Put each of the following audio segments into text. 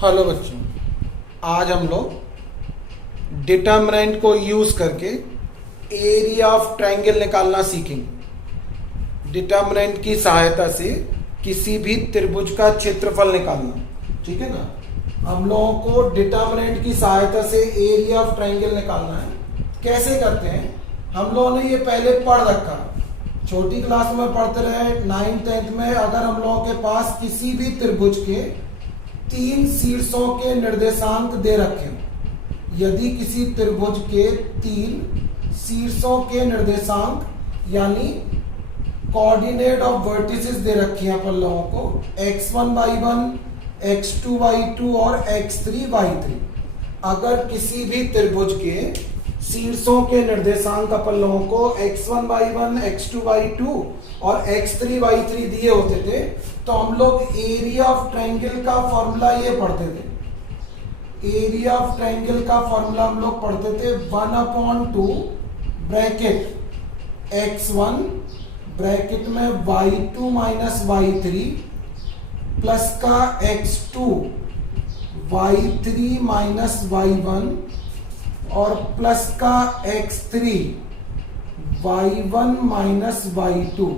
Hello बच्चों, आज हम लोग डिटर्मिनेंट को यूज करके एरिया ऑफ ट्रायंगल निकालना सीखेंगे। डिटर्मिनेंट की सहायता से किसी भी त्रिभुज का क्षेत्रफल निकालना, ठीक है ना। हम लोगों को डिटर्मिनेंट की सहायता से एरिया ऑफ ट्रायंगल निकालना है। कैसे करते हैं, हम लोगों ने ये पहले पढ़ रखा, छोटी क्लास में पढ़ते रहे, 9th 10th में। अगर हम लोगों के पास किसी भी त्रिभुज के 3 शीर्षों के निर्देशांक दे रखे हो, यदि किसी त्रिभुज के 3 शीर्षों के निर्देशांक यानी कोऑर्डिनेट ऑफ वर्टिसेस दे रखी हैं अपन लोगों को, x1 y1, x2 y2 और x3 y3। अगर किसी भी त्रिभुज के शीर्षों के निर्देशांक अपन लोगों को x1 y1, x2 y2 और x3 y3 दिए होते थे, तो हम लोग एरिया ऑफ ट्रायंगल का फॉर्मूला ये पढ़ते थे। एरिया ऑफ ट्रायंगल का फॉर्मूला हम लोग पढ़ते थे 1/2 ब्रैकेट x1 ब्रैकेट में y2 माइनस y3 प्लस का x2 y3 माइनस y1 और प्लस का x3 y1 minus y2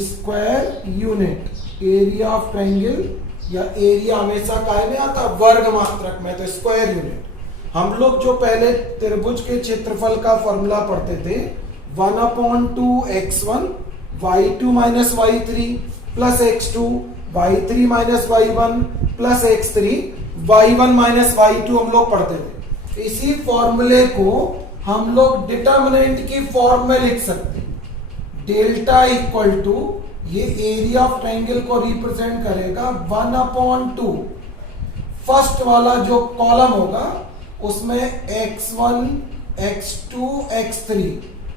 square unit. Area of triangle या एरिया हमेशा काहे में आता, वर्ग मात्रक में, तो स्क्वायर यूनिट। हम लोग जो पहले त्रिभुज के क्षेत्रफल का फॉर्मूला पढ़ते थे 1/2 x1 y2 minus y3 plus x2 y3 minus y1 plus x3 y1 minus y2 हम लोग पढ़ते थे। इसी फॉर्मूले को हम लोग डिटर्मिनेंट की फॉर्म में लिख सकते हैं। डेल्टा इक्वल टू, ये एरिया ऑफ ट्रायंगल को रिप्रेजेंट करेगा 1/2। फर्स्ट वाला जो कॉलम होगा उसमें x1 x2 x3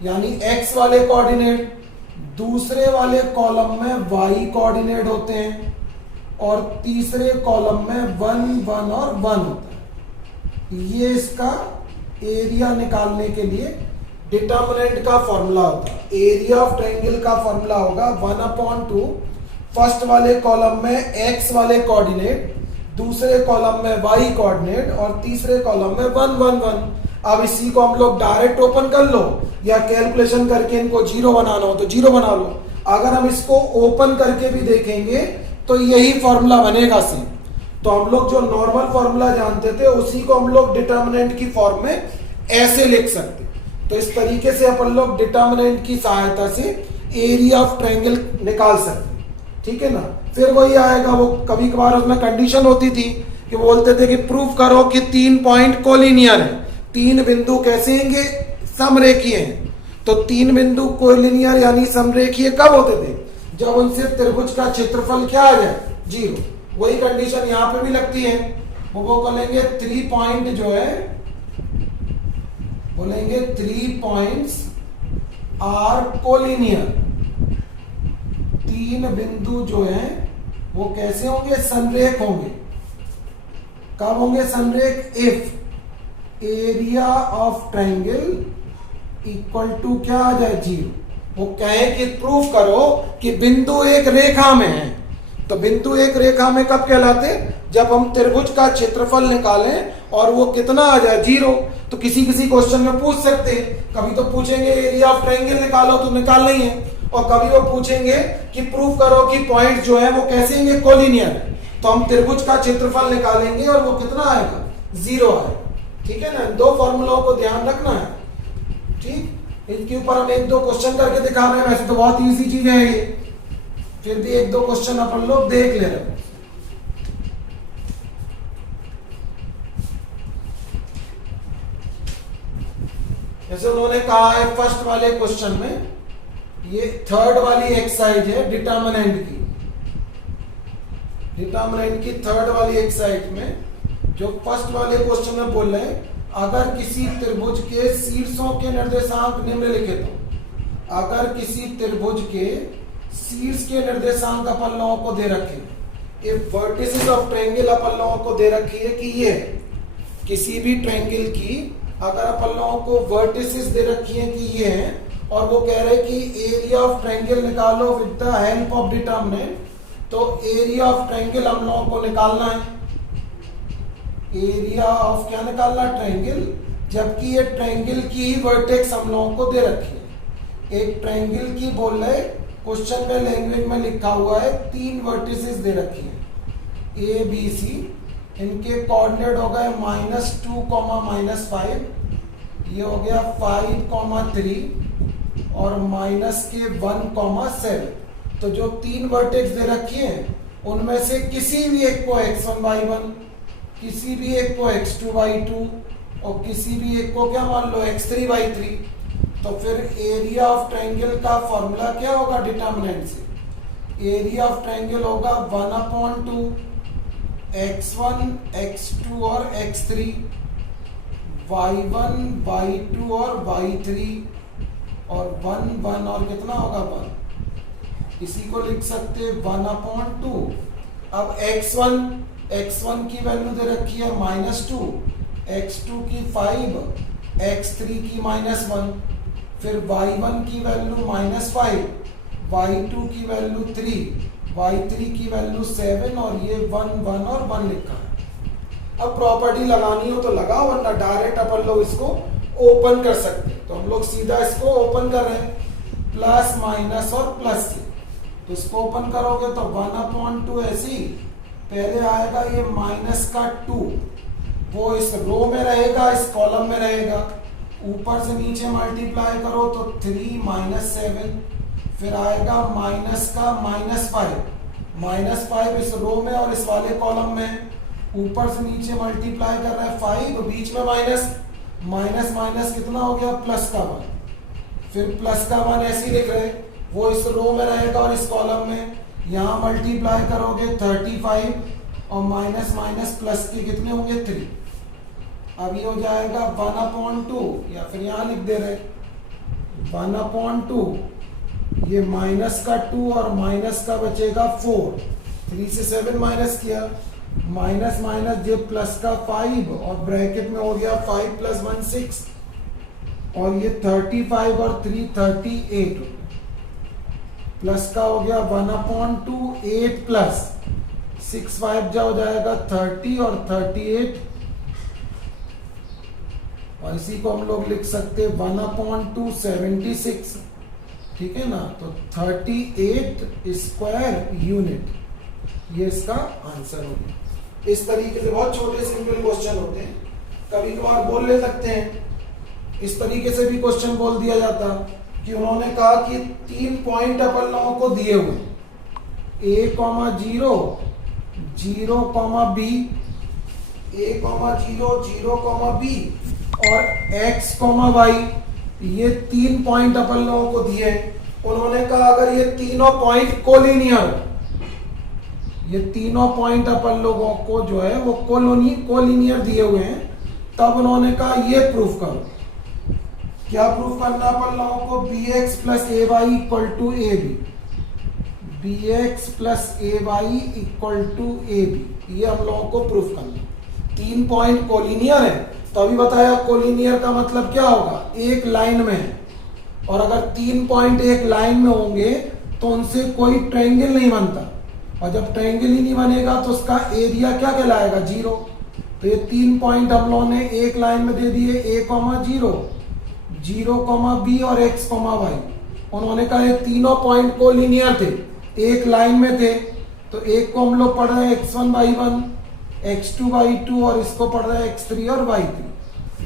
यानी x वाले कोऑर्डिनेट, दूसरे वाले कॉलम में y कोऑर्डिनेट होते हैं और तीसरे कॉलम में 1 1 और 1 होता है। ये इसका एरिया निकालने के लिए डिटर्मिनेंट का फॉर्मूला होता है। एरिया ऑफ ट्रायंगल का फॉर्मूला होगा 1/2, फर्स्ट वाले कॉलम में x वाले कोऑर्डिनेट, दूसरे कॉलम में y कोऑर्डिनेट और तीसरे कॉलम में 1 1 1। अब इसी को हम लोग डायरेक्ट ओपन कर लो या कैलकुलेशन करके इनको 0 बनाना हो तो 0 बना लो। अगर हम इसको ओपन करके भी देखेंगे तो यही फॉर्मूला बनेगा सेम। तो हम लोग जो नॉर्मल फॉर्मूला जानते थे उसी को हम लोग डिटर्मिनेंट की फॉर्म में ऐसे लिख सकते। तो इस तरीके से अपन लोग डिटर्मिनेंट की सहायता से एरिया ऑफ ट्रायंगल निकाल सकते, ठीक है ना। फिर वही आएगा, वो कभी कभार उसमें कंडीशन होती थी कि बोलते थे कि प्रूव करो कि 3 पॉइंट कोलिनियर है। 3 बिंदु कैसे होंगे, समरेखीय हैं। तो 3 बिंदु कोलिनियर यानी समरेखीय कब होते थे, जब उनसे त्रिभुज का क्षेत्रफल क्या आ जाए, 0। वही कंडीशन यहाँ पे भी लगती है। वो बोलेंगे 3 पॉइंट जो है, बोलेंगे 3 पॉइंट्स आर कोलिनियर। 3 बिंदु जो हैं वो कैसे होंगे, समरेख होंगे। कब होंगे समरेख, if area of triangle equal to क्या आ जाए, 0। वो कहे कि प्रूफ करो कि बिंदु एक रेखा में है। तो बिंदु एक रेखा में कब कहलाते, जब हम त्रिभुज का क्षेत्रफल निकालें और वो कितना आ जाए, 0। तो किसी किसी क्वेश्चन में पूछ सकते हैं, कभी तो पूछेंगे एरिया ऑफ ट्रायंगल निकालो तो निकालना ही है, और कभी वो पूछेंगे कि प्रूफ करो कि पॉइंट जो है वो कैसे होंगे, कोलिनियर है। तो हम त्रिभुज का क्षेत्रफल निकालेंगे और वो कितना आएगा, 0 आएगा, ठीक है ना। 2 फॉर्मूलों को ध्यान रखना है, ठीक। इनके ऊपर हम 1-2 क्वेश्चन करके दिखा रहे हैं। वैसे तो बहुत ईजी चीज है ये, फिर भी 1-2 क्वेश्चन अपन लोग देख ले रहे हैं। जैसे उन्होंने कहा है फर्स्ट वाले क्वेश्चन में, ये थर्ड वाली एक्सरसाइज है डिटर्मिनेंट की। डिटर्मिनेंट की थर्ड वाली एक्सरसाइज में जो फर्स्ट वाले क्वेश्चन में बोल रहे हैं, अगर किसी त्रिभुज के शीर्षों के निर्देशांक निम्नलिखित हो। अगर किसी त्रिभुज के शीर्ष के निर्देशांक अपन लोगों को दे रखे, ये वर्टिसेस ऑफ ट्रायंगल अपन लोगों को दे रखी है कि ये किसी भी ट्रायंगल की अगर अपन लोगों को वर्टिसेस दे रखी है कि ये हैं, और वो कह रहे हैं कि एरिया ऑफ ट्रायंगल निकालो with the help of determinant, तो एरिया ऑफ ट्रायंगल हम लोगों को निकालना है। एरिया ऑफ क्या निकालना, ट्रायंगल, जबकि ये ट्रायंगल की ही वर्टेक्स हम लोगों को दे रखी है। एक ट्रायंगल की बोल रहे क्वेश्चन में लैंग्वेज में लिखा हुआ है 3 वर्टिसेस दे रखी है ए बी सी, इनके कोऑर्डिनेट हो गए -2, -5, ये हो गया 5, 3 और -1, 7। तो जो 3 वर्टेक्स दे रखी है उनमें से किसी भी एक को x1 y1, किसी भी एक को x2 y2 और किसी भी एक को क्या मान लो x3 y3। तो फिर एरिया ऑफ ट्रायंगल का फॉर्मूला क्या होगा डिटर्मिनेंट से, एरिया ऑफ ट्रायंगल होगा 1/2 x1 x2 और x3, y1 y2 और y3 और 1 और कितना होगा 1, इसी को लिख सकते 1/2। अब x1 की वैल्यू दे रखी है -2, x2 की 5, x3 की -1, फिर y1 की वैल्यू -5, y2 की वैल्यू 3, y3 की वैल्यू 7 और ये 1 और 1 लिखा है। अब प्रॉपर्टी लगानी हो तो लगाओ, वरना डायरेक्ट अपन लोग इसको ओपन कर सकते हैं। तो हम लोग सीधा इसको ओपन कर रहे हैं, प्लस माइनस और प्लस से। तो इसको ओपन करोगे तो 1/2 ऐसी, पहले आएगा ये -2, वो इस रो में रहेगा, इस कॉलम में रहेगा, ऊपर से नीचे मल्टीप्लाई करो तो 3 -7, फिर आएगा -5 इस रो में और इस वाले कॉलम में, ऊपर से नीचे मल्टीप्लाई कर रहा है 5, बीच में माइनस कितना हो गया +1, फिर +1 ऐसे लिख रहे, वो इस रो में रहेगा और इस कॉलम में, यहाँ मल्टीप्लाई करोगे 35 और माइनस प्लस के कितने होंगे 3। अब ये हो जाएगा 1/2 या फिर यहाँ लिख दे रहे 1/2, ये -2 और माइनस का बचेगा 4, 3 से 7 माइनस किया, माइनस ये +5 और ब्रैकेट में हो गया 5 + 1 6 और ये 35 और 3 38, प्लस का हो गया 1/2, 8 + 6 5 जा हो जाएगा 30 और 38, और इसी को हम लोग लिख सकते 1/2 76, ठीक है ना। तो 38 स्क्वायर यूनिट, ये इसका आंसर हो गया। इस तरीके से बहुत छोटे सिंपल क्वेश्चन होते हैं, कभी कभार बोल ले सकते हैं, इस तरीके से भी क्वेश्चन बोल दिया जाता कि उन्होंने कहा कि 3 पॉइंट अपन लोगों को दिए हुए A, 0, 0, B, A, 0, 0, B और x, y, ये 3 पॉइंट अपन लोगों को दिए हैं। उन्होंने कहा अगर ये तीनों पॉइंट कोलिनियर हो, ये तीनों पॉइंट अपन लोगों को जो है वो कोलिनियर दिए हुए हैं, तब उन्होंने कहा ये प्रूफ करो। क्या प्रूफ करना अपन लोगों को, bx + ay = ab, bx + ay = ab, ये हम लोगों को प्रूफ करना। 3 पॉइंट कोलिनियर है, तो अभी बताया कोलिनियर का मतलब क्या होगा, एक लाइन में है, और अगर 3 पॉइंट एक लाइन में होंगे तो उनसे कोई ट्रायंगल नहीं बनता, और जब ट्रायंगल ही नहीं बनेगा तो उसका एरिया क्या कहलाएगा, 0। तो ये 3 पॉइंट हम लोगों ने एक लाइन में दे दिए, A, 0, 0, B और x, y। उन्होंने कहा ये तीनों पॉइंट कोलिनियर थे, एक लाइन में थे, तो एक को हम लोग पढ़ रहे हैं x1 y1, x2 y2 और इसको पढ़ रहे हैं x3 और y3,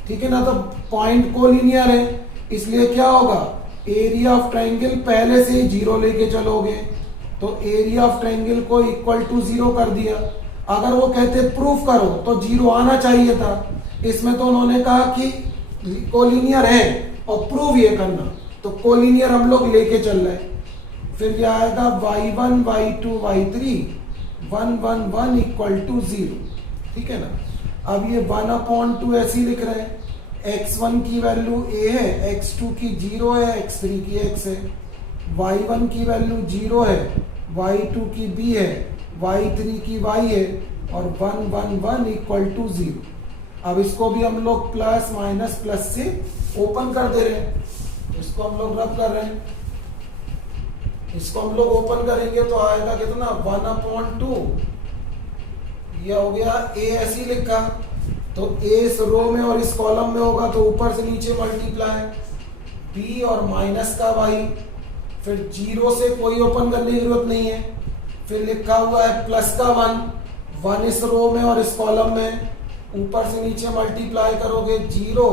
ठीक है ना। तो पॉइंट कोलिनियर है, इसलिए क्या होगा, एरिया ऑफ ट्रायंगल पहले से ही 0 लेके चलोगे, तो एरिया ऑफ ट्रायंगल को = 0 कर दिया। अगर वो कहते प्रूफ करो तो 0 आना चाहिए था, इसमें तो उन्होंने कहा कि कोलिनियर है और प्रूव ये करना, तो कोलिनियर हम लोग लेके चल रहे हैं। फिर ये आएगा y1 y2 y3 1 1 1 = 0, ठीक है ना। अब ये 1/2 ऐसे ही लिख रहे हैं, x1 की वैल्यू a है, x2 की 0 है, x3 की x है, y1 की वैल्यू 0 है, y2 की b है, y3 की y है, और 1 1 1 = 0। अब इसको भी हम लोग प्लस माइनस प्लस से ओपन कर दे रहे हैं, इसको हम लोग रब कर रहे हैं, इसको हम लोग ओपन करेंगे तो आएगा कितना 1/2, ये हो गया a ऐसी लिखा, तो ए इस रो में और इस कॉलम में होगा तो ऊपर से नीचे मल्टीप्लाई, बी और माइनस का वाई, फिर जीरो से कोई ओपन करने की जरूरत नहीं है, फिर लिखा हुआ है प्लस का वन इस रो में और इस कॉलम में, ऊपर से नीचे मल्टीप्लाई करोगे जीरो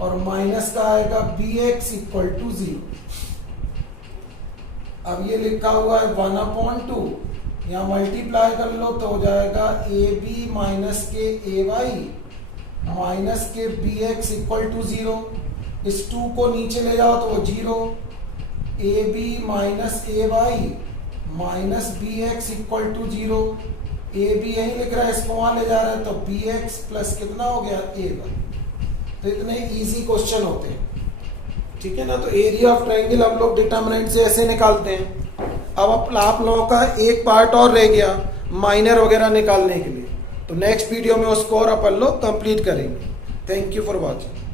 और माइनस का आएगा बी एक्स इक्वल टू 0। अब ये लिखा हुआ है 1/2, यहाँ मल्टीप्लाई कर लो तो हो जाएगा ए बी माइनस के ए वाई माइनस के बी एक्स इक्वल टू 0। इस 2 को नीचे ले जाओ तो वो 0, a b minus a y minus b x equal to 0। A b यही लिख रहा है, इसको वहां ले जा रहा है तो बी एक्स प्लस कितना हो गया ए वाई। तो इतने इजी क्वेश्चन होते हैं, ठीक है ना। तो एरिया ऑफ ट्रायंगल हम लोग डिटरमिनेंट से ऐसे निकालते हैं। अब आप लोगों का एक पार्ट और रह गया माइनर वगैरह निकालने के लिए, तो नेक्स्ट वीडियो में उसको और अपन लोग कंप्लीट करेंगे। Thank you for watching.